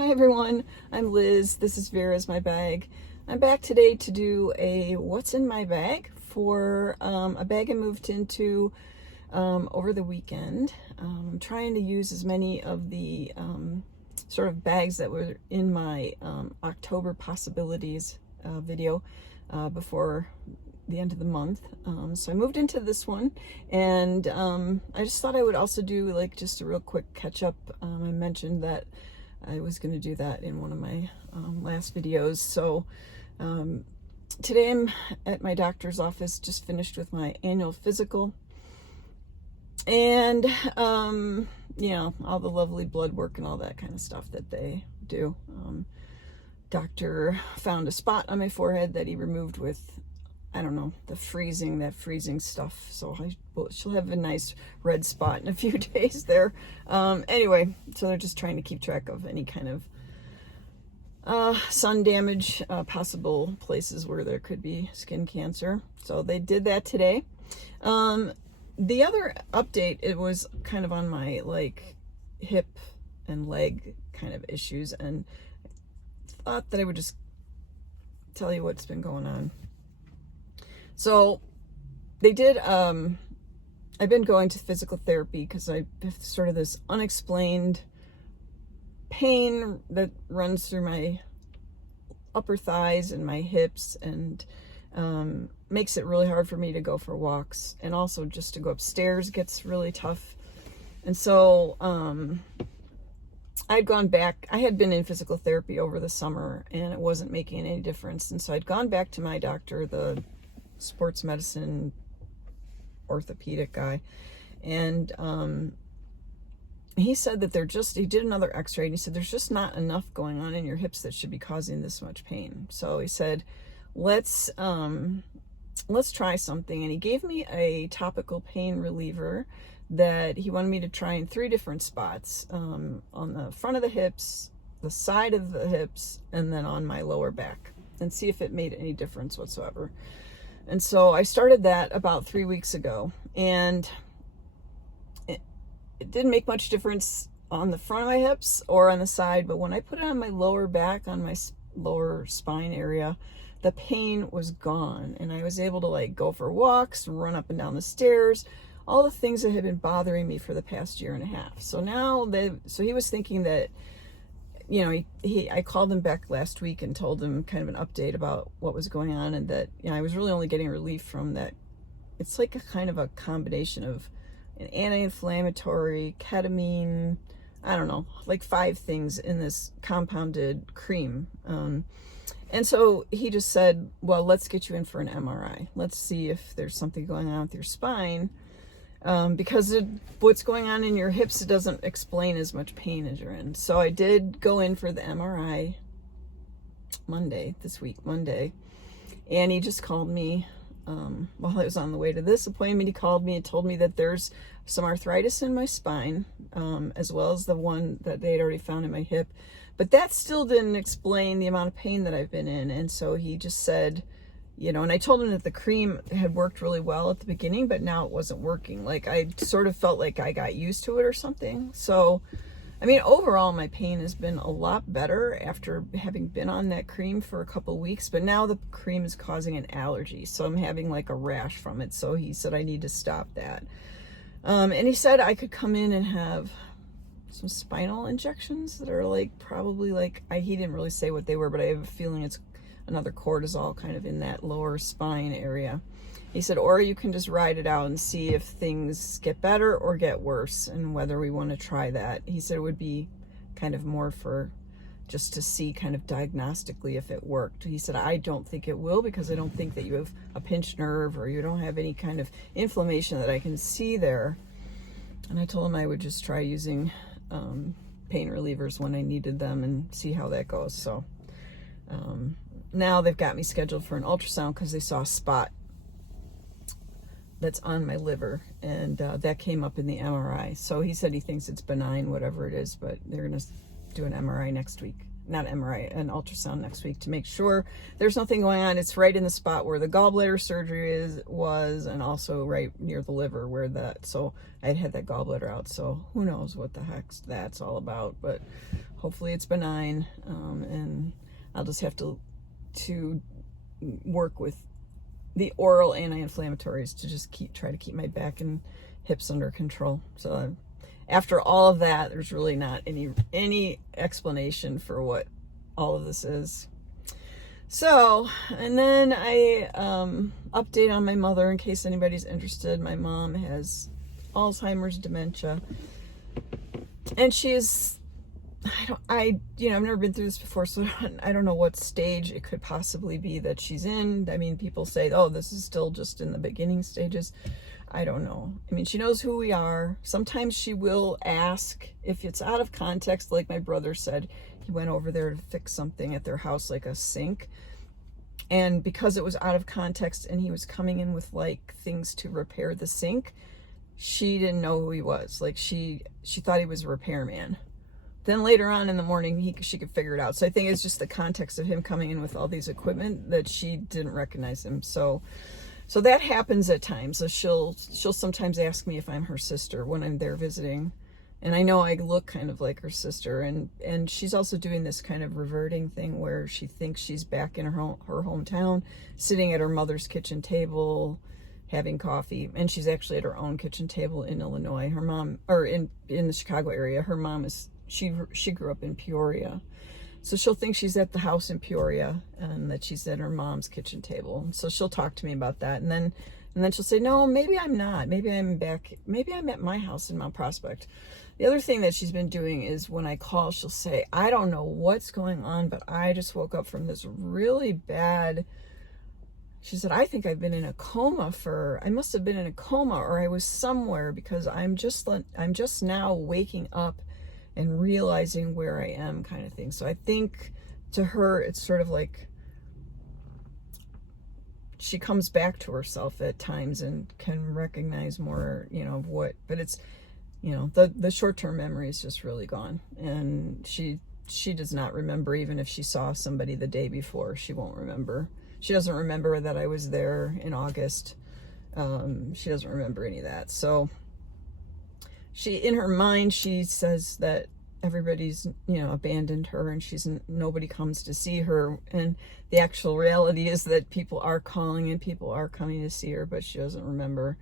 Hi everyone, I'm Liz. This is Vera's My Bag. I'm back today to do a what's in my bag for a bag I moved into over the weekend. I'm trying to use as many of the sort of bags that were in my October possibilities video before the end of the month. So I moved into this one, and I just thought I would also do like just a real quick catch up. I mentioned that I was going to do that in one of my last videos. So today I'm at my doctor's office, just finished with my annual physical, and you know, all the lovely blood work and all that kind of stuff that they do. Doctor found a spot on my forehead that he removed with, I don't know, that freezing stuff. So she'll have a nice red spot in a few days there. Anyway, so they're just trying to keep track of any kind of sun damage, possible places where there could be skin cancer. So they did that today. The other update, it was kind of on my like hip and leg kind of issues, and thought that I would just tell you what's been going on. So they did, I've been going to physical therapy because I have sort of this unexplained pain that runs through my upper thighs and my hips, and makes it really hard for me to go for walks, and also just to go upstairs gets really tough. And so I'd gone back. I had been in physical therapy over the summer and it wasn't making any difference, and so I'd gone back to my doctor, the sports medicine orthopedic guy, and he said that he did another x-ray, and he said there's just not enough going on in your hips that should be causing this much pain. So he said let's try something, and he gave me a topical pain reliever that he wanted me to try in 3 different spots, on the front of the hips, the side of the hips, and then on my lower back, and see if it made any difference whatsoever. And so I started that about 3 weeks ago, and it didn't make much difference on the front of my hips or on the side, but when I put it on my lower back, on my lower spine area, the pain was gone, and I was able to like go for walks, run up and down the stairs, all the things that had been bothering me for the past year and a half. So now so he was thinking that, you know, I called him back last week and told him kind of an update about what was going on, and that, you know, I was really only getting relief from that. It's like a kind of a combination of an anti-inflammatory, ketamine, I don't know, like 5 things in this compounded cream. And so he just said, well, let's get you in for an MRI. Let's see if there's something going on with your spine. Because what's going on in your hips, it doesn't explain as much pain as you're in. So I did go in for the MRI Monday, and he just called me while I was on the way to this appointment. He called me and told me that there's some arthritis in my spine, as well as the one that they'd already found in my hip, but that still didn't explain the amount of pain that I've been in. And so he just said, you know, and I told him that the cream had worked really well at the beginning, but now it wasn't working. Like, I sort of felt like I got used to it or something. So, I mean, overall, my pain has been a lot better after having been on that cream for a couple of weeks, but now the cream is causing an allergy. So I'm having like a rash from it. So he said I need to stop that. And he said I could come in and have some spinal injections that are like, probably like, he didn't really say what they were, but I have a feeling it's another cortisol kind of in that lower spine area. He said, or you can just ride it out and see if things get better or get worse, and whether we want to try that. He said it would be kind of more for just to see kind of diagnostically if it worked. He said, I don't think it will, because I don't think that you have a pinched nerve or you don't have any kind of inflammation that I can see there. And I told him I would just try using pain relievers when I needed them and see how that goes. So now they've got me scheduled for an ultrasound because they saw a spot that's on my liver, and that came up in the MRI. So he said he thinks it's benign, whatever it is, but they're going to do an MRI next week. Not MRI, an ultrasound next week to make sure there's nothing going on. It's right in the spot where the gallbladder surgery was, and also right near the liver where so I had that gallbladder out. So who knows what the heck that's all about, but hopefully it's benign, and I'll just have to work with the oral anti-inflammatories to just try to keep my back and hips under control. So after all of that, there's really not any explanation for what all of this is. So, and then I update on my mother in case anybody's interested. My mom has Alzheimer's, dementia, and she's, I've never been through this before, so I don't know what stage it could possibly be that she's in. I mean, people say, oh, this is still just in the beginning stages. I don't know. I mean, she knows who we are. Sometimes she will ask if it's out of context, like my brother said. He went over there to fix something at their house, like a sink. And because it was out of context and he was coming in with like things to repair the sink, she didn't know who he was. Like she thought he was a repairman. Then later on in the morning, she could figure it out. So I think it's just the context of him coming in with all these equipment that she didn't recognize him. So that happens at times. So she'll sometimes ask me if I'm her sister when I'm there visiting. And I know I look kind of like her sister. And she's also doing this kind of reverting thing where she thinks she's back in her hometown, sitting at her mother's kitchen table, having coffee. And she's actually at her own kitchen table in Illinois. Her mom, or in the Chicago area, her mom is, she grew up in Peoria. So she'll think she's at the house in Peoria and that she's at her mom's kitchen table. So she'll talk to me about that. And then she'll say, no, maybe I'm not. Maybe I'm back. Maybe I'm at my house in Mount Prospect. The other thing that she's been doing is when I call, she'll say, I don't know what's going on, but I just woke up from this really bad. She said, I think I've been in a coma I must have been in a coma or I was somewhere because I'm just now waking up and realizing where I am, kind of thing. So I think to her, it's sort of like she comes back to herself at times and can recognize more, of what, but it's, the short-term memory is just really gone. And she does not remember, even if she saw somebody the day before, she won't remember. She doesn't remember that I was there in August. She doesn't remember any of that. So in her mind, she says that everybody's, abandoned her and nobody comes to see her. And the actual reality is that people are calling and people are coming to see her, but she doesn't remember.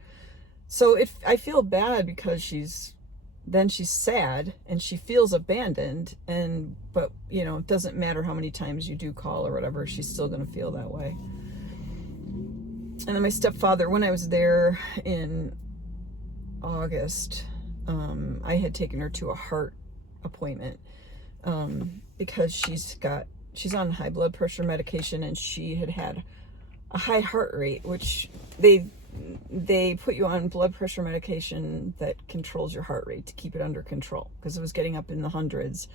So I feel bad because she's sad and she feels abandoned, but it doesn't matter how many times you do call or whatever, she's still going to feel that way. And then my stepfather, when I was there in August, I had taken her to a heart appointment because she's on high blood pressure medication and she had a high heart rate, which they put you on blood pressure medication that controls your heart rate to keep it under control because it was getting up in the hundreds.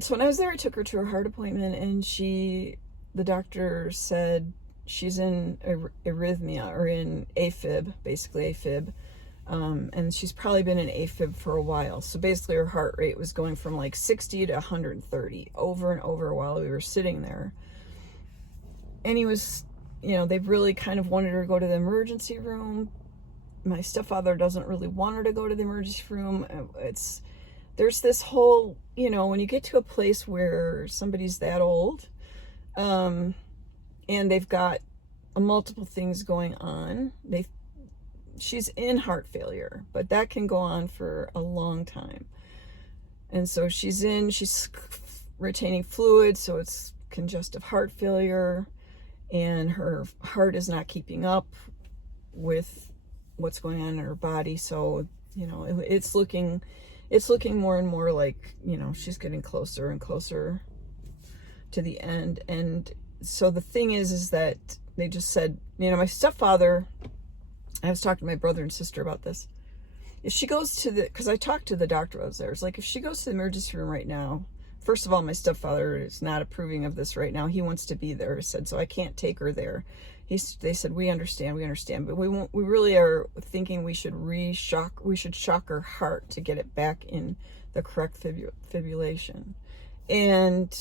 So when I was there, I took her to her heart appointment and the doctor said she's in arrhythmia or in AFib, basically AFib. And she's probably been in AFib for a while. So basically her heart rate was going from like 60 to 130 over and over while we were sitting there. And he was, they've really kind of wanted her to go to the emergency room. My stepfather doesn't really want her to go to the emergency room. There's this whole, when you get to a place where somebody's that old, and they've got multiple things going on, she's in heart failure, but that can go on for a long time. And so she's retaining fluid, so it's congestive heart failure, and her heart is not keeping up with what's going on in her body. So, it's looking more and more like, she's getting closer and closer to the end. And so the thing is that they just said, my stepfather, I was talking to my brother and sister about this. If she goes because I talked to the doctor I was there, it's like, if she goes to the emergency room right now, first of all, my stepfather is not approving of this right now. He wants to be there. He said, so I can't take her there. They said, we understand, but we really are thinking we should shock her heart to get it back in the correct fibrillation. And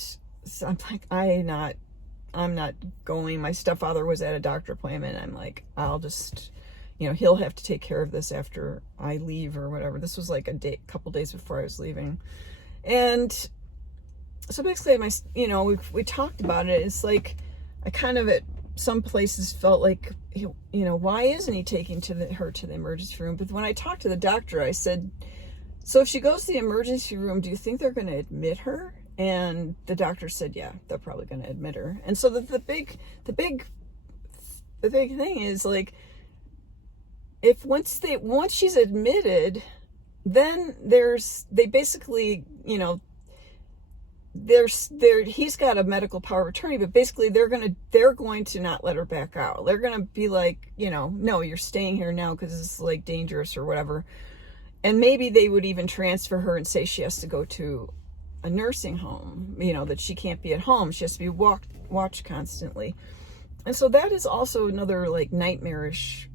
so I'm like, I'm not going. My stepfather was at a doctor appointment. I'm like, I'll just, he'll have to take care of this after I leave or whatever. This was like a couple days before I was leaving. And so basically, we talked about it. It's like, I kind of at some places felt like, why isn't he taking her to the emergency room? But when I talked to the doctor, I said, so if she goes to the emergency room, do you think they're going to admit her? And the doctor said, yeah, they're probably going to admit her. And so the big thing is, like, if once she's admitted, then they basically, he's got a medical power of attorney, but basically they're going to not let her back out. They're going to be like, no, you're staying here now because it's like dangerous or whatever. And maybe they would even transfer her and say she has to go to a nursing home, that she can't be at home. She has to be watched constantly. And so that is also another like nightmarish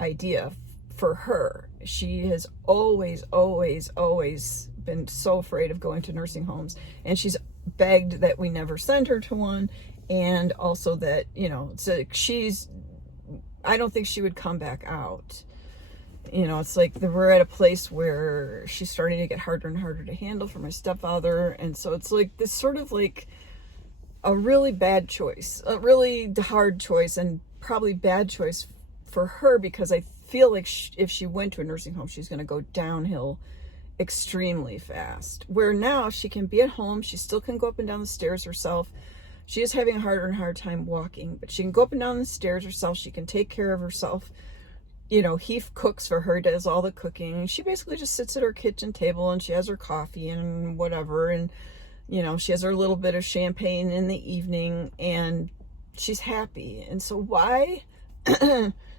idea for her. She has always been so afraid of going to nursing homes, and she's begged that we never send her to one, and also that, I don't think she would come back out. It's like we're at a place where she's starting to get harder and harder to handle for my stepfather, and so it's like this sort of like a really bad choice, a really hard choice, and probably bad choice for her, because I feel like if she went to a nursing home, she's going to go downhill extremely fast. Where now she can be at home, she still can go up and down the stairs herself. She is having a harder and harder time walking, but she can go up and down the stairs herself. She can take care of herself. He cooks for her, does all the cooking. She basically just sits at her kitchen table and she has her coffee and whatever, and she has her little bit of champagne in the evening, and she's happy. And so why,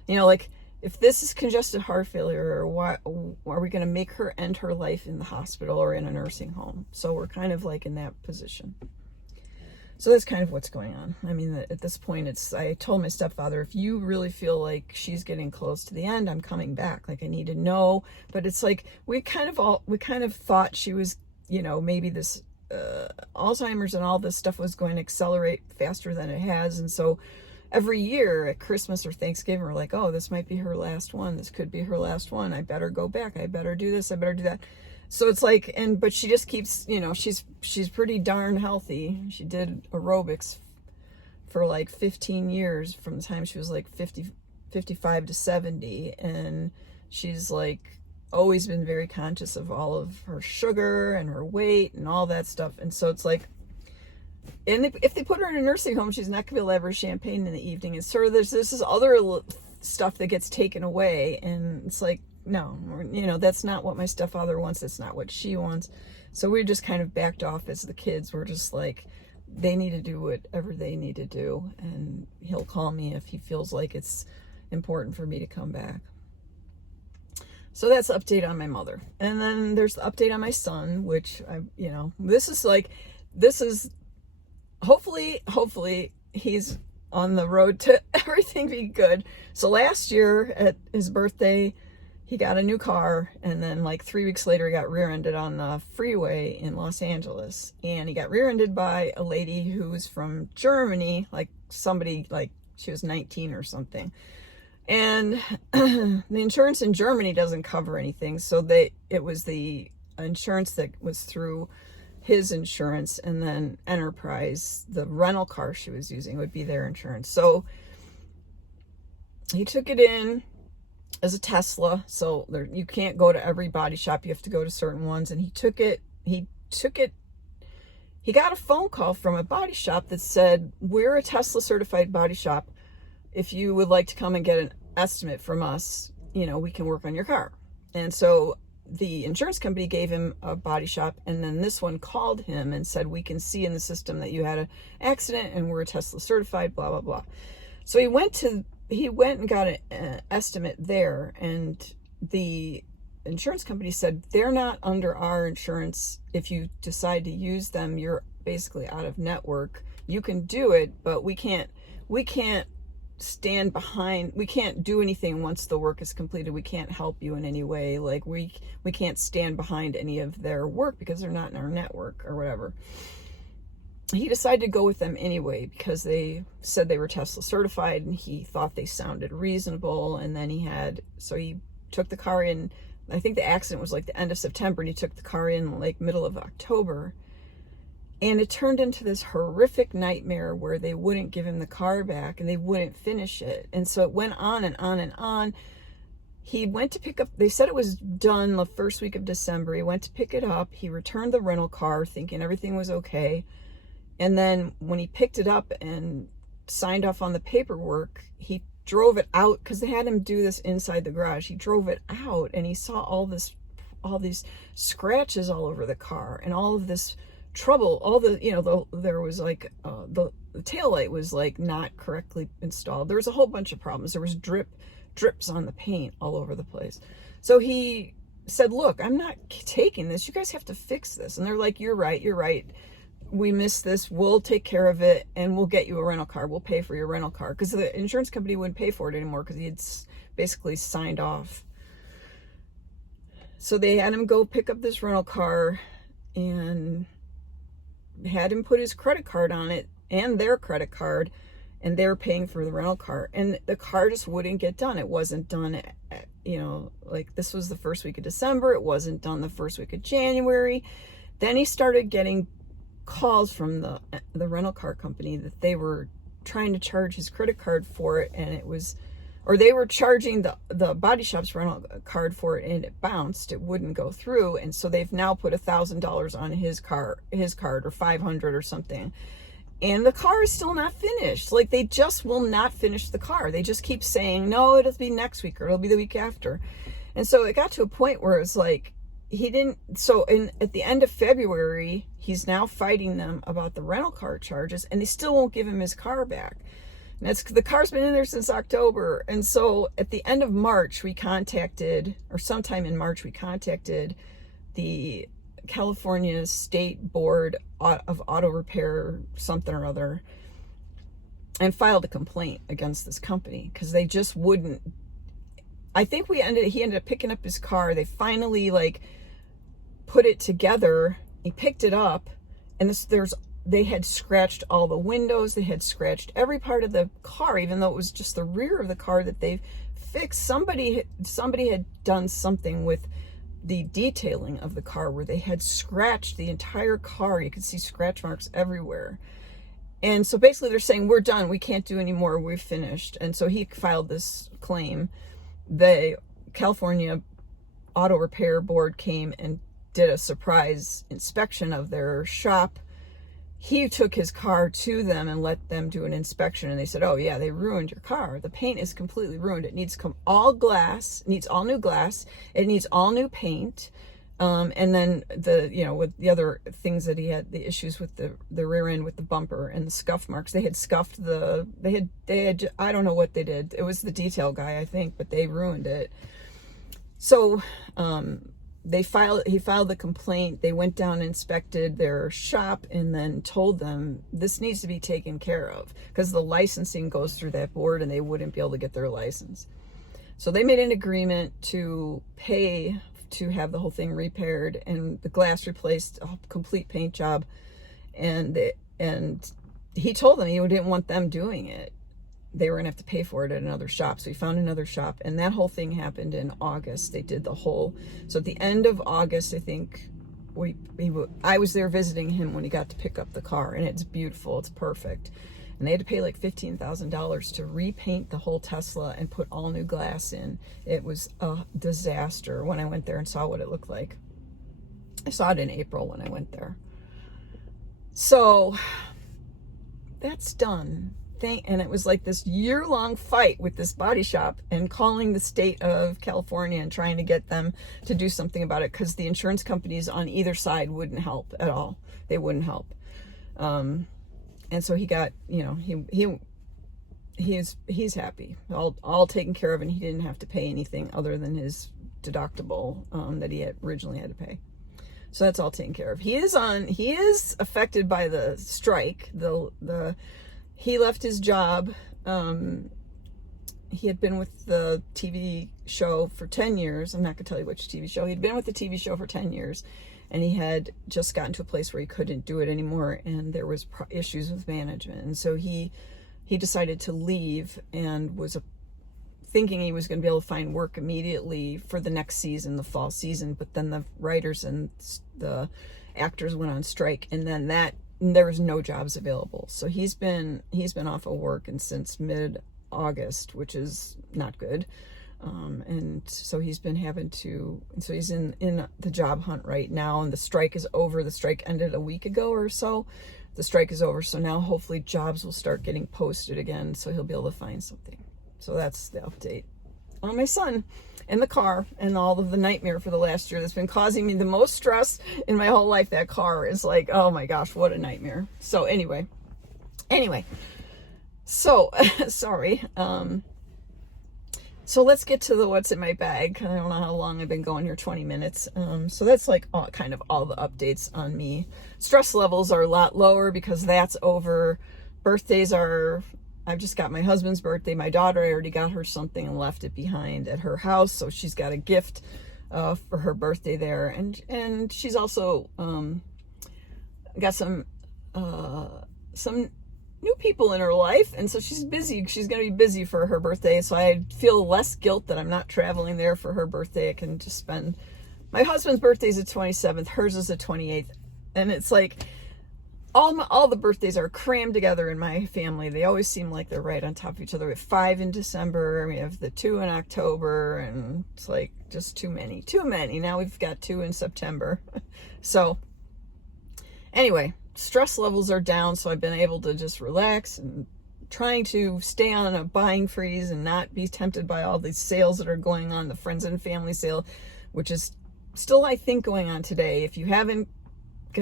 like, if this is congestive heart failure, or why are we going to make her end her life in the hospital or in a nursing home? So we're kind of like in that position. So that's kind of what's going on. I mean, at this point, I told my stepfather, if you really feel like she's getting close to the end, I'm coming back. Like, I need to know. But it's like, we kind of thought she was, maybe this Alzheimer's and all this stuff was going to accelerate faster than it has. And so every year at Christmas or Thanksgiving, we're like, oh, this might be her last one. This could be her last one. I better go back. I better do this. I better do that. So it's like, but she just keeps, she's pretty darn healthy. She did aerobics for like 15 years, from the time she was like 55 to 70. And she's like always been very conscious of all of her sugar and her weight and all that stuff. And so it's like, and if they put her in a nursing home, she's not going to be able to have her champagne in the evening. And sort of there's this other stuff that gets taken away. And it's like, no, that's not what my stepfather wants. That's not what she wants. So we just kind of backed off as the kids. We're just like, they need to do whatever they need to do. And he'll call me if he feels like it's important for me to come back. So that's the update on my mother. And then there's the update on my son, which this is hopefully he's on the road to everything being good. So last year at his birthday, he got a new car, and then like 3 weeks later, he got rear-ended on the freeway in Los Angeles. And he got rear-ended by a lady who was from Germany, like somebody, like she was 19 or something. And the insurance in Germany doesn't cover anything. So it was the insurance that was through his insurance, and then Enterprise, the rental car she was using, would be their insurance. So he took it in as a Tesla, so you can't go to every body shop. You have to go to certain ones. And he got a phone call from a body shop that said, we're a Tesla certified body shop. If you would like to come and get an estimate from us, we can work on your car. And so the insurance company gave him a body shop, and then this one called him and said, we can see in the system that you had an accident and we're a Tesla certified, blah, blah, blah. So he went and got an estimate there, and the insurance company said, they're not under our insurance. If you decide to use them, you're basically out of network. You can do it, but we can't stand behind, we can't do anything once the work is completed. We can't help you in any way. Like we can't stand behind any of their work because they're not in our network or whatever. He decided to go with them anyway because they said they were Tesla certified, and he thought they sounded reasonable. And then he took the car in I think the accident was like the end of September, and he took the car in like middle of October. And it turned into this horrific nightmare where they wouldn't give him the car back and they wouldn't finish it. And so it went on and on and on. He went to pick up, they said it was done the first week of December. He went to pick it up. He returned the rental car thinking everything was okay. And then when he picked it up and signed off on the paperwork, he drove it out because they had him do this inside the garage. He drove it out and he saw all these scratches all over the car and all of this trouble, all the, you know, there was like the taillight was like not correctly installed. There was a whole bunch of problems. There was drips on the paint all over the place. So he said, look, I'm not taking this. You guys have to fix this. And they're like, you're right. We missed this. We'll take care of it and we'll get you a rental car. We'll pay for your rental car, because the insurance company wouldn't pay for it anymore because he had basically signed off. So they had him go pick up this rental car and had him put his credit card on it and their credit card, and they're paying for the rental car, and the car just wouldn't get done. It wasn't done you know, like this was the first week of December. It wasn't done the first week of January. Then he started getting calls from the rental car company that they were trying to charge his credit card for it, and it was, or they were charging the body shop's rental card for it, and it bounced. It wouldn't go through. And so they've now put $1,000 on his card, or 500 or something. And the car is still not finished. Like, they just will not finish the car. They just keep saying, no, it'll be next week, or it'll be the week after. And so it got to a point where it's like, he didn't, so at the end of February, he's now fighting them about the rental car charges, and they still won't give him his car back. And the car's been in there since October. And so at the end of March, sometime in March, we contacted the California State Board of Auto Repair, something or other, and filed a complaint against this company because they just wouldn't. I think he ended up picking up his car. They finally like put it together. He picked it up, and they had scratched all the windows. They had scratched every part of the car, even though it was just the rear of the car that they fixed. Somebody had done something with the detailing of the car where they had scratched the entire car. You could see scratch marks everywhere. And so basically they're saying, we're done. We can't do any more. We've finished. And so he filed this claim. The California Auto Repair Board came and did a surprise inspection of their shop. He took his car to them and let them do an inspection, and they said, oh yeah, they ruined your car. The paint is completely ruined. It needs all glass, it needs all new glass, it needs all new paint. And then with the other things that he had, the issues with the rear end with the bumper and the scuff marks, they had scuffed they had I don't know what they did. It was the detail guy, I think, but they ruined it. So he filed the complaint. They went down and inspected their shop and then told them this needs to be taken care of because the licensing goes through that board and they wouldn't be able to get their license. So they made an agreement to pay to have the whole thing repaired and the glass replaced, a complete paint job. And he told them he didn't want them doing it. They were gonna have to pay for it at another shop. So he found another shop, and that whole thing happened in August. They did so at the end of August, I think I was there visiting him when he got to pick up the car, and it's beautiful, it's perfect. And they had to pay like $15,000 to repaint the whole Tesla and put all new glass in. It was a disaster when I went there and saw what it looked like. I saw it in April when I went there. So that's done. And it was like this year-long fight with this body shop and calling the state of California and trying to get them to do something about it because the insurance companies on either side wouldn't help at all. They wouldn't help. And so he got, he's happy, all taken care of, and he didn't have to pay anything other than his deductible that he had originally had to pay. So that's all taken care of. He is affected by the strike. He left his job. He had been with the TV show for 10 years. I'm not going to tell you which TV show. He'd been with the TV show for 10 years, and he had just gotten to a place where he couldn't do it anymore, and there was issues with management. And so he decided to leave and was thinking he was going to be able to find work immediately for the next season, the fall season, but then the writers and the actors went on strike, and then there was no jobs available. So he's been off of work and since mid-August, which is not good. And so he's been having to, and so he's in the job hunt right now, and the strike is over. The strike ended a week ago or so. The strike is over, so now hopefully jobs will start getting posted again, so he'll be able to find something. So that's the update on my son and the car and all of the nightmare for the last year that's been causing me the most stress in my whole life. That car is like, oh my gosh, what a nightmare. So anyway, so sorry. So let's get to the what's in my bag. I don't know how long I've been going here, 20 minutes. So that's like kind of all the updates on me. Stress levels are a lot lower because that's over. Birthdays are, I've just got my husband's birthday. My daughter, I already got her something and left it behind at her house. So she's got a gift for her birthday there. And she's also got some new people in her life, and so she's busy. She's going to be busy for her birthday, so I feel less guilt that I'm not traveling there for her birthday. I can just spend, my husband's birthday is the 27th, hers is the 28th, and it's like all the birthdays are crammed together in my family. They always seem like they're right on top of each other. We have 5 in December, we have the 2 in October, and it's like just too many. Now we've got 2 in September. So anyway, stress levels are down, so I've been able to just relax and trying to stay on a buying freeze and not be tempted by all these sales that are going on, the friends and family sale, which is still, I think, going on today. If you haven't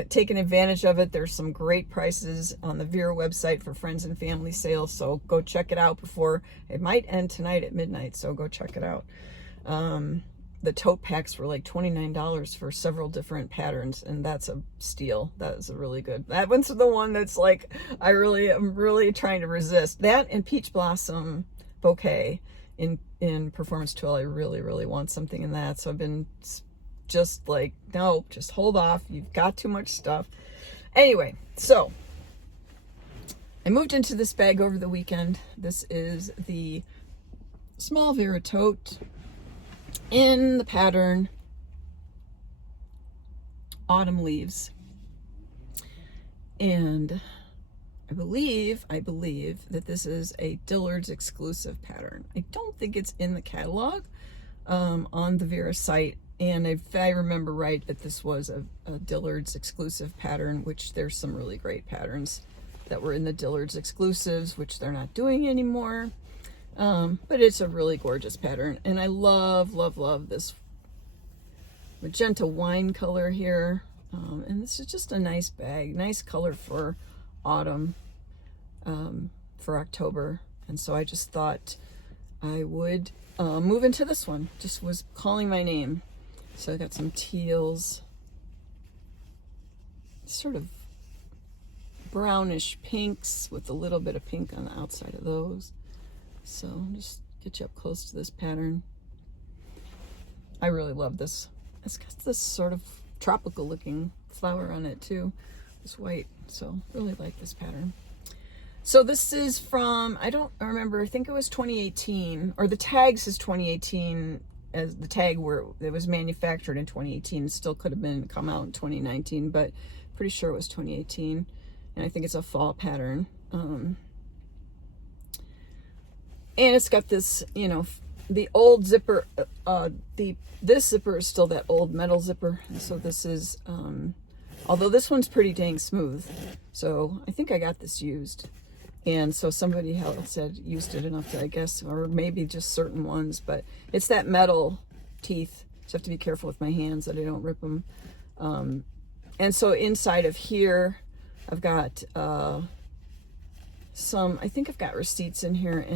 taken advantage of it, there's some great prices on the Vera website for friends and family sales, so go check it out before it might end tonight at midnight, so go check it out. The tote packs were like $29 for several different patterns, and that's a steal. That is a really good. That one's the one that's like, I'm really trying to resist. That and Peach Blossom Bouquet in Performance Twill. I really want something in that. So I've been just like, no, just hold off. You've got too much stuff. Anyway, so I moved into this bag over the weekend. This is the small Vera tote in the pattern Autumn Leaves, and I believe that this is a Dillard's exclusive pattern. I don't think it's in the catalog on the Vera site, and if I remember right, that this was a Dillard's exclusive pattern, which there's some really great patterns that were in the Dillard's exclusives, which they're not doing anymore. But it's a really gorgeous pattern, and I love this magenta wine color here. And this is just a nice bag, nice color for autumn, for October. And so I just thought I would move into this one. Just was calling my name. So I got some teals, sort of brownish pinks with a little bit of pink on the outside of those. So just get you up close to this pattern. I really love this. It's got this sort of tropical looking flower on it too. It's white, so really like this pattern. So this is from, I don't remember, I think it was 2018, or the tag says 2018 as the tag where it was manufactured in 2018. It still could have come out in 2019, but pretty sure it was 2018. And I think it's a fall pattern. And it's got this, you know, the old zipper, this zipper is still that old metal zipper. And so this is, although this one's pretty dang smooth. So I think I got this used. And so somebody else had used it enough that I guess, or maybe just certain ones, but it's that metal teeth. So I have to be careful with my hands that I don't rip them. And so inside of here, I've got, I think I've got receipts in here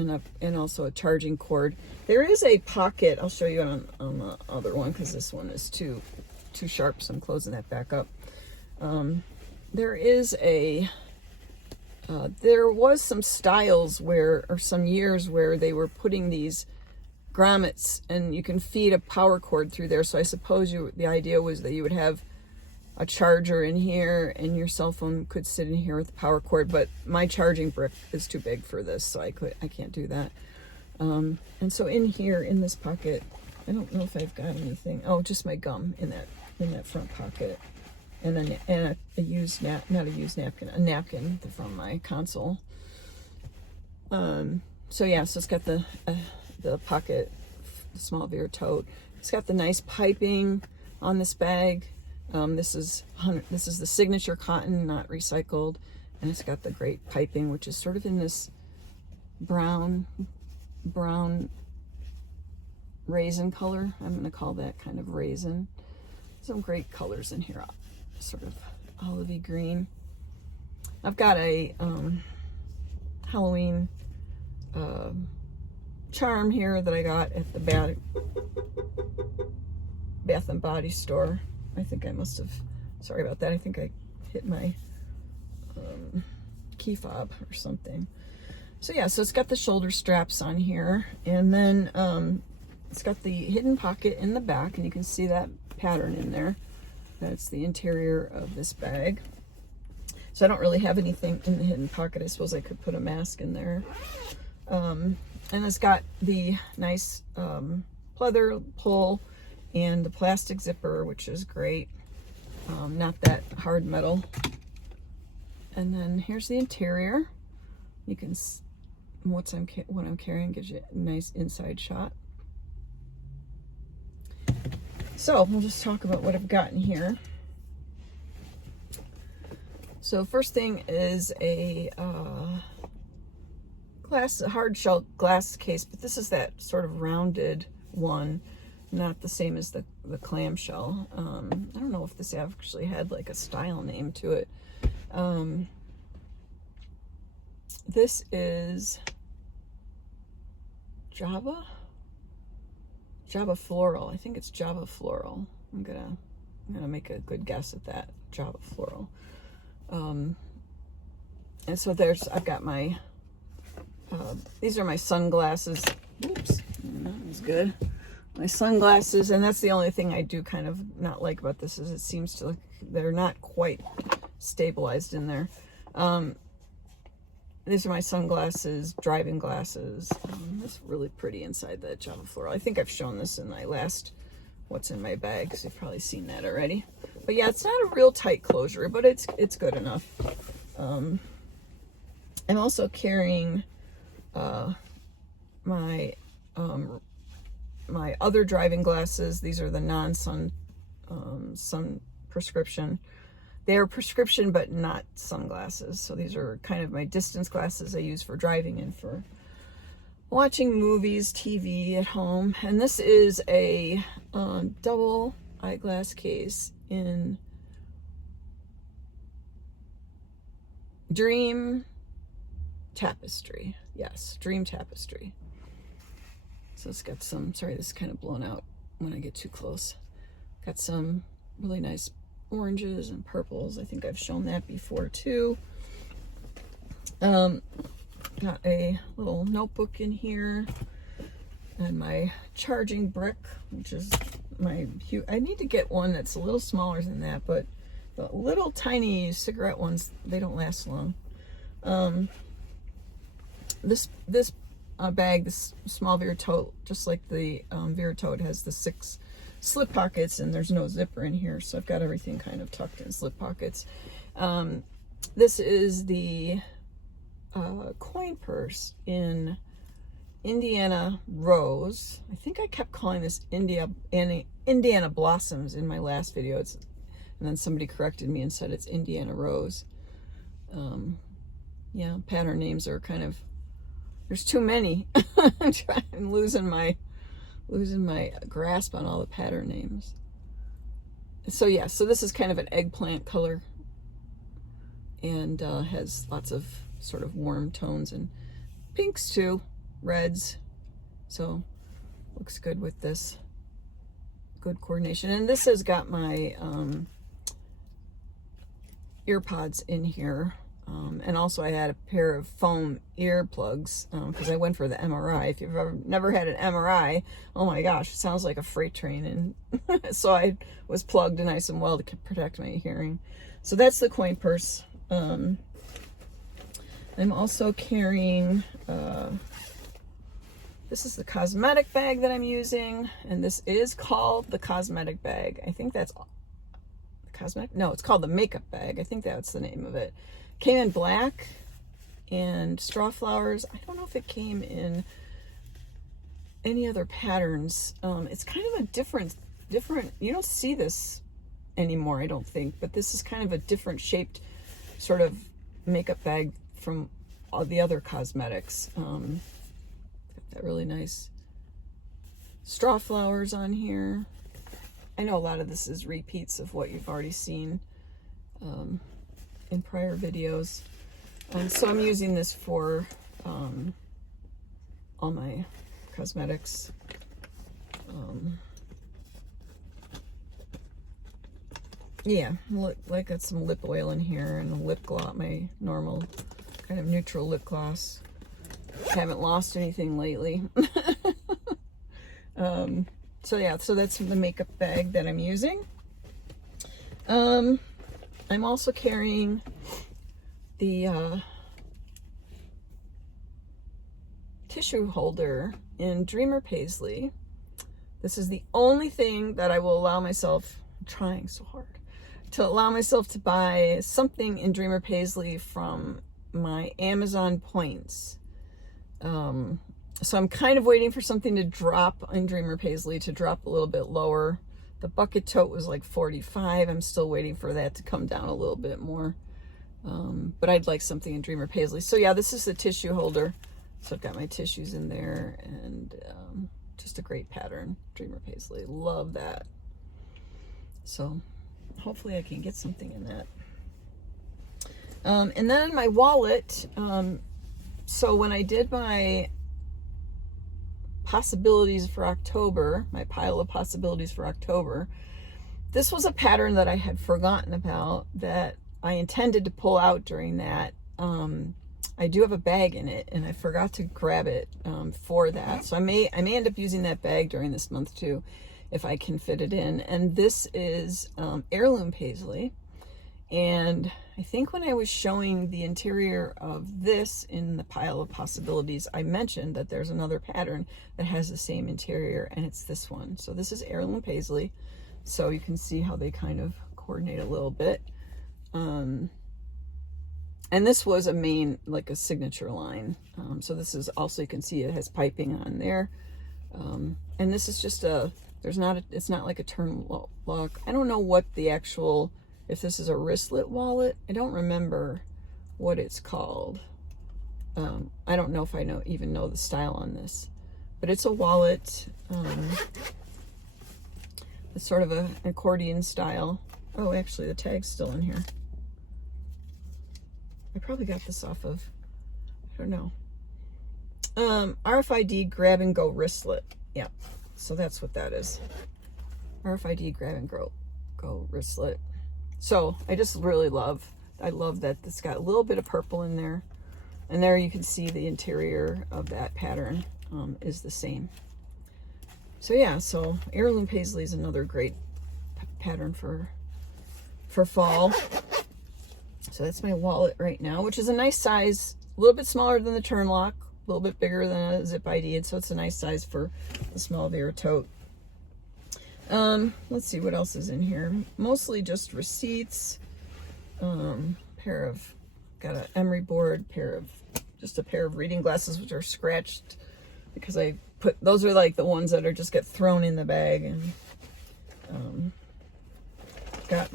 and also a charging cord. There is a pocket. I'll show you on the other one because this one is too sharp, so I'm closing that back up. There was some styles or some years where they were putting these grommets and you can feed a power cord through there. So I suppose the idea was that you would have a charger in here and your cell phone could sit in here with the power cord, but my charging brick is too big for this, so I can't do that. And so in here, in this pocket, I don't know if I've got anything. Oh, just my gum in that front pocket, and a used not a used napkin, a napkin from my console. So yeah, so it's got the pocket, the small Vera tote. It's got the nice piping on this bag. This is the signature cotton, not recycled, and it's got the great piping, which is sort of in this brown raisin color. I'm going to call that kind of raisin. Some great colors in here, sort of olivey green. I've got a Halloween charm here that I got at the Bath and Body store. I think I must have, sorry about that, I think I hit my key fob or something. So yeah, so it's got the shoulder straps on here, and then it's got the hidden pocket in the back, and you can see that pattern in there. That's the interior of this bag. So I don't really have anything in the hidden pocket. I suppose I could put a mask in there. And it's got the nice pleather pull and the plastic zipper, which is great. Not that hard metal. And then here's the interior. You can what I'm carrying gives you a nice inside shot. So we'll just talk about what I've got in here. So first thing is a hard shell glass case, but this is that sort of rounded one, not the same as the clamshell. I don't know if this actually had like a style name to it. This is Java Floral. I think it's Java Floral. I'm gonna make a good guess at that. Java Floral. And so I've got my these are my sunglasses. Oops, that was good. My sunglasses, and that's the only thing I do kind of not like about this, is it seems to they're not quite stabilized in there. These are my sunglasses, driving glasses. It's really pretty inside the Java Floral. I think I've shown this in my last What's in My Bag, so you've probably seen that already. But yeah, it's not a real tight closure, but it's good enough. I'm also carrying my other driving glasses. These are the non-sun sun prescription. They are prescription, but not sunglasses. So these are kind of my distance glasses I use for driving and for watching movies, TV at home. And this is a double eyeglass case in Dream Tapestry. Yes, Dream Tapestry. So it's got some, sorry, this is kind of blown out when I get too close. Got some really nice oranges and purples. I think I've shown that before too. Got a little notebook in here, and my charging brick, which is I need to get one that's a little smaller than that, but the little tiny cigarette ones, they don't last long. This bag, this small Vera tote, just like the Vera tote, has the 6 slip pockets, and there's no zipper in here, so I've got everything kind of tucked in slip pockets. This is the coin purse in Indiana Rose. I think I kept calling this Indiana Blossoms in my last video. And then somebody corrected me and said it's Indiana Rose. Yeah, pattern names are kind of, there's too many. I'm losing my grasp on all the pattern names. So yeah, so this is kind of an eggplant color, and has lots of sort of warm tones and pinks too, reds. So looks good with this. Good coordination. And this has got my ear pods in here. And also I had a pair of foam earplugs because I went for the MRI. If you've never had an MRI, oh my gosh, it sounds like a freight train. And so I was plugged nice and well to protect my hearing. So that's the coin purse. I'm also carrying This is the cosmetic bag that I'm using, and this is called the cosmetic bag. I think that's cosmetic. No, it's called the makeup bag. I think that's the name of it. Came in black and straw flowers. I don't know if it came in any other patterns. It's kind of a different, you don't see this anymore, I don't think, but this is kind of a different shaped sort of makeup bag from all the other cosmetics. Got that really nice straw flowers on here. I know a lot of this is repeats of what you've already seen in prior videos. So I'm using this for all my cosmetics. Yeah, look, I got some lip oil in here and a lip gloss, my normal kind of neutral lip gloss. Haven't lost anything lately. So yeah, so that's the makeup bag that I'm using. I'm also carrying the tissue holder in Dreamer Paisley. This is the only thing that I will allow myself, I'm trying so hard, to allow myself to buy something in Dreamer Paisley from my Amazon points. So I'm kind of waiting for something to drop in Dreamer Paisley, to drop a little bit lower. The bucket tote was like 45. I'm still waiting for that to come down a little bit more. But I'd like something in Dreamer Paisley. So yeah, this is the tissue holder. So I've got my tissues in there, and just a great pattern, Dreamer Paisley. Love that. So hopefully I can get something in that. And then my wallet. So when I did my possibilities for October, my pile of possibilities for October, this was a pattern that I had forgotten about that I intended to pull out during that. I do have a bag in it, and I forgot to grab it for that. So I may end up using that bag during this month too, if I can fit it in. And this is heirloom paisley. And I think when I was showing the interior of this in the pile of possibilities, I mentioned that there's another pattern that has the same interior, and it's this one. So this is heirloom paisley. So you can see how they kind of coordinate a little bit. And this was a main, like a signature line. So this is also, you can see it has piping on there. And this is just it's not like a turn lock. I don't know what the actual, if this is a wristlet wallet. I don't remember what it's called. I don't know if I even know the style on this, but it's a wallet. It's sort of an accordion style. Oh, actually the tag's still in here. I probably got this off of, I don't know. RFID grab and go wristlet. Yeah, so that's what that is. RFID grab and go wristlet. So I just really I love that it's got a little bit of purple in there. And there you can see the interior of that pattern is the same. So yeah, so heirloom paisley is another great pattern for fall. So that's my wallet right now, which is a nice size, a little bit smaller than the turn lock, a little bit bigger than a zip ID, and so it's a nice size for the small Vera tote. Let's see what else is in here. Mostly just receipts. Got an emery board, just a pair of reading glasses, which are scratched because those are like the ones that just get thrown in the bag. And got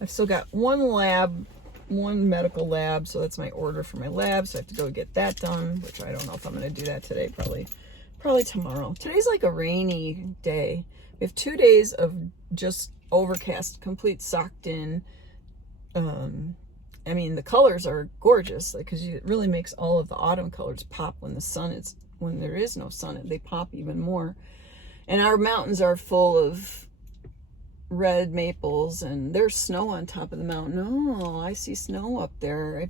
I've still got one medical lab, so that's my order for my lab, so I have to go get that done, which I don't know if I'm going to do that today, probably tomorrow. Today's like a rainy day. We have 2 days of just overcast, complete socked in. I mean, the colors are gorgeous, because it really makes all of the autumn colors pop when there is no sun, they pop even more. And our mountains are full of red maples, and there's snow on top of the mountain. Oh, I see snow up there.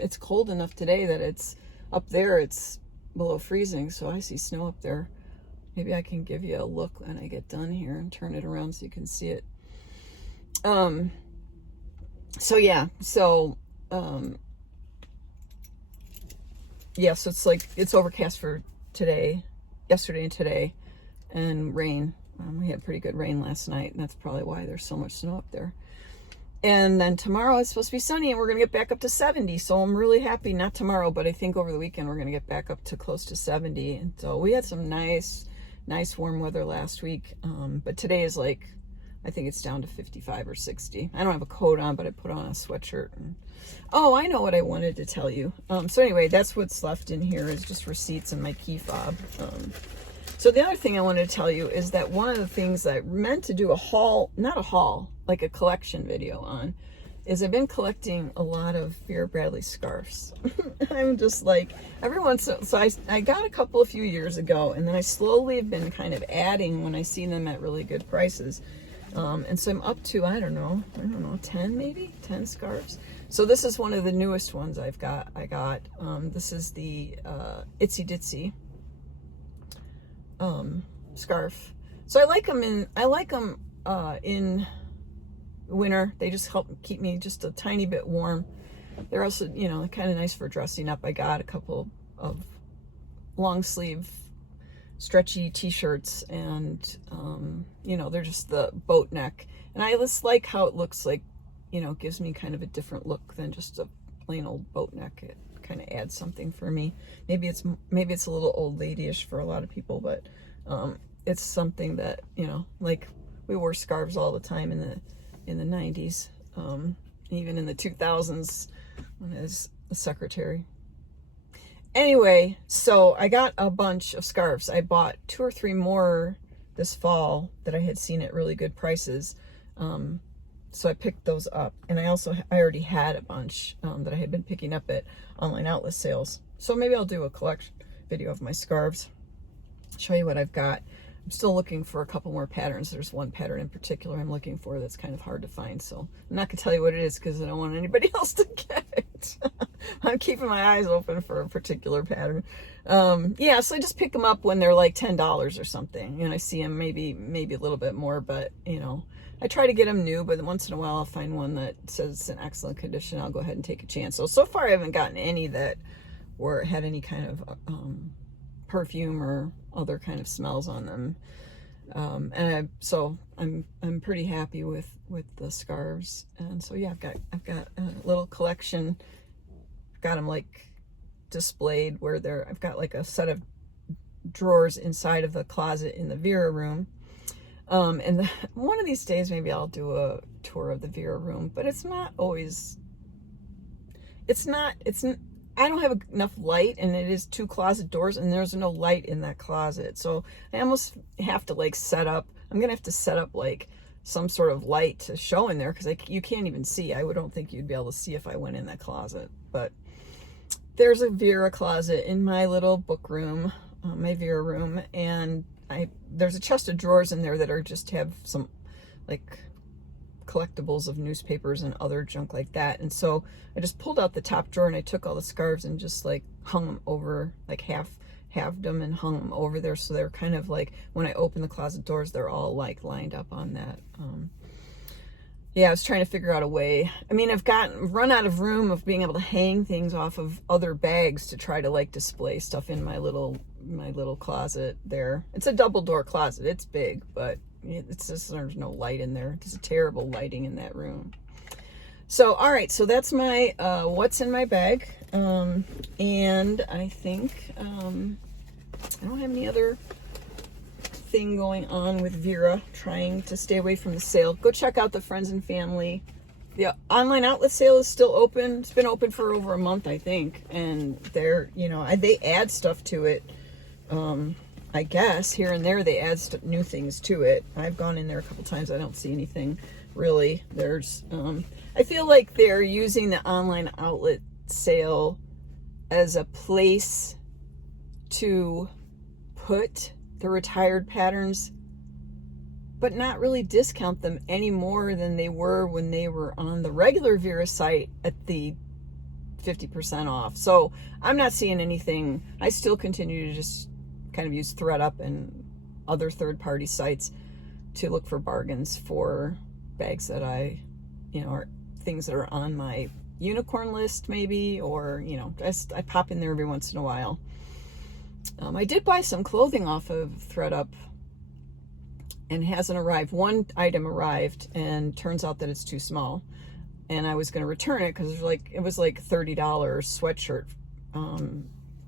It's cold enough today that it's up there, it's below freezing, so I see snow up there. Maybe I can give you a look when I get done here and turn it around so you can see it. So yeah, yeah, so it's like, it's overcast for today, yesterday and today, and rain. We had pretty good rain last night, and that's probably why there's so much snow up there. And then tomorrow it's supposed to be sunny, and we're going to get back up to 70. So I'm really happy. Not tomorrow, but I think over the weekend we're going to get back up to close to 70. And so we had some nice warm weather last week. But today is like, I think it's down to 55 or 60. I don't have a coat on, but I put on a sweatshirt. And, oh, I know what I wanted to tell you. So anyway, that's what's left in here is just receipts and my key fob. So the other thing I wanted to tell you is that one of the things that I meant to do a haul, not a haul, like a collection video on, is I've been collecting a lot of Vera Bradley scarves. I'm just like, every once in a while, so I got a couple a few years ago, and then I slowly have been kind of adding when I see them at really good prices. And so I'm up to, I don't know, 10 maybe, 10 scarves. So this is one of the newest ones I got. This is the Itsy Ditsy scarf. So I like them in winter. They just help keep me just a tiny bit warm. They're also, you know, kind of nice for dressing up. I got a couple of long sleeve stretchy t-shirts, and you know, they're just the boat neck, and I just like how it looks like, you know, it gives me kind of a different look than just a plain old boat neck. It kind of adds something for me. Maybe it's a little old ladyish for a lot of people, but it's something that, you know, like we wore scarves all the time in the 90s, even in the 2000s when I was a secretary. Anyway, so I got a bunch of scarves. I bought 2 or 3 more this fall that I had seen at really good prices. So I picked those up, and I already had a bunch that I had been picking up at online outlet sales. So maybe I'll do a collection video of my scarves, show you what I've got. I'm still looking for a couple more patterns. There's one pattern in particular I'm looking for that's kind of hard to find, so I'm not gonna tell you what it is because I don't want anybody else to get it. I'm keeping my eyes open for a particular pattern. Yeah, so I just pick them up when they're like $10 or something, and I see them maybe a little bit more, but you know, I try to get them new, but once in a while I'll find one that says it's in excellent condition. I'll go ahead and take a chance. So far I haven't gotten any that had any kind of perfume or other kind of smells on them. So I'm pretty happy with the scarves. And so yeah, I've got a little collection. Got them like displayed where I've got like a set of drawers inside of the closet in the Vera room. And one of these days maybe I'll do a tour of the Vera room, but it's not always, I don't have enough light, and it is 2 closet doors, and there's no light in that closet. So I almost have to like I'm gonna have to set up like some sort of light to show in there, because you can't even see. I don't think you'd be able to see if I went in that closet. But there's a Vera closet in my little book room, my Vera room, and there's a chest of drawers in there that have some like collectibles of newspapers and other junk like that. And so I just pulled out the top drawer, and I took all the scarves and just like hung them over, like halved them and hung them over there, so they're kind of like, when I open the closet doors, they're all like lined up on that. Yeah, I was trying to figure out a way. I mean, I've run out of room of being able to hang things off of other bags to try to like display stuff in my little closet there. It's a double door closet. It's big, but it's just, there's no light in there. There's a terrible lighting in that room. So, all right, so that's my what's in my bag. And I think I don't have any other thing going on with Vera, trying to stay away from the sale. Go check out the Friends and Family. The online outlet sale is still open. It's been open for over a month, I think, and they're, you know, they add stuff to it. I guess here and there they add new things to it. I've gone in there a couple times. I don't see anything really. I feel like they're using the online outlet sale as a place to put the retired patterns, but not really discount them any more than they were when they were on the regular Vera site at the 50% off. So I'm not seeing anything. I still continue to just kind of use ThreadUp and other third-party sites to look for bargains for bags that are things that are on my unicorn list maybe, or, you know, I pop in there every once in a while. I did buy some clothing off of ThredUp, and it hasn't arrived. One item arrived, and turns out that it's too small. And I was going to return it because it was like $30 sweatshirt,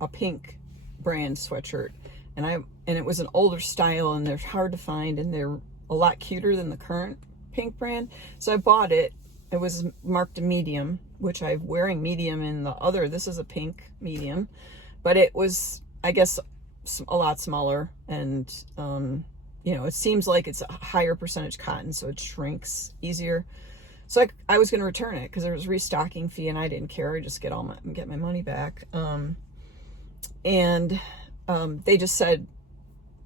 a pink brand sweatshirt, and it was an older style, and they're hard to find, and they're a lot cuter than the current pink brand. So I bought it. It was marked a medium, which I'm wearing medium in the other. This is a pink medium, but it was, I guess, a lot smaller, and you know, it seems like it's a higher percentage cotton, so it shrinks easier. So I was going to return it because there was a restocking fee, and I didn't care. I just get my money back. And they just said,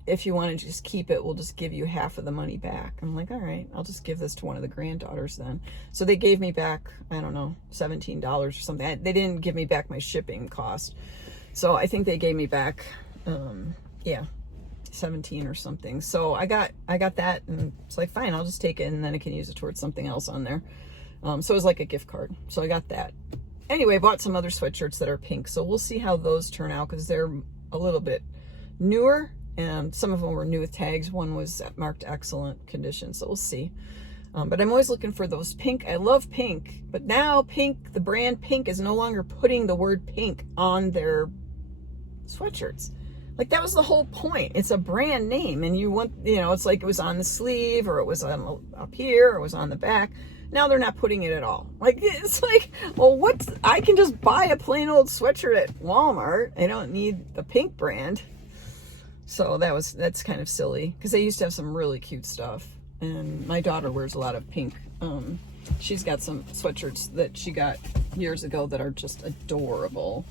if you want to just keep it, we'll just give you half of the money back. I'm like, all right, I'll just give this to one of the granddaughters then. So they gave me back, I don't know, $17 or something. They didn't give me back my shipping cost. So I think they gave me back, yeah, 17 or something. So I got that, and it's like, fine, I'll just take it, and then I can use it towards something else on there. So it was like a gift card. So I got that. Anyway, I bought some other sweatshirts that are pink. So we'll see how those turn out, because they're a little bit newer, and some of them were new with tags. One was marked excellent condition. So we'll see. But I'm always looking for those pink. I love pink, but now pink, the brand Pink, is no longer putting the word pink on their sweatshirts. Like, that was the whole point. It's a brand name, and you want, you know, it's like it was on the sleeve, or it was on up here, or it was on the back. Now they're not putting it at all. Like, it's like, well, I can just buy a plain old sweatshirt at Walmart. I don't need the pink brand. So that's kind of silly, because they used to have some really cute stuff, and my daughter wears a lot of pink. She's got some sweatshirts that she got years ago that are just adorable.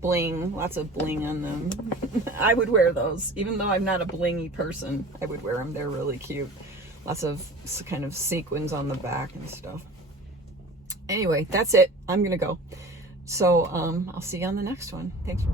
Bling, lots of bling on them. I would wear those, even though I'm not a blingy person. I would wear them. They're really cute. Lots of kind of sequins on the back and stuff. Anyway, that's it. I'm gonna go. So I'll see you on the next one. Thanks for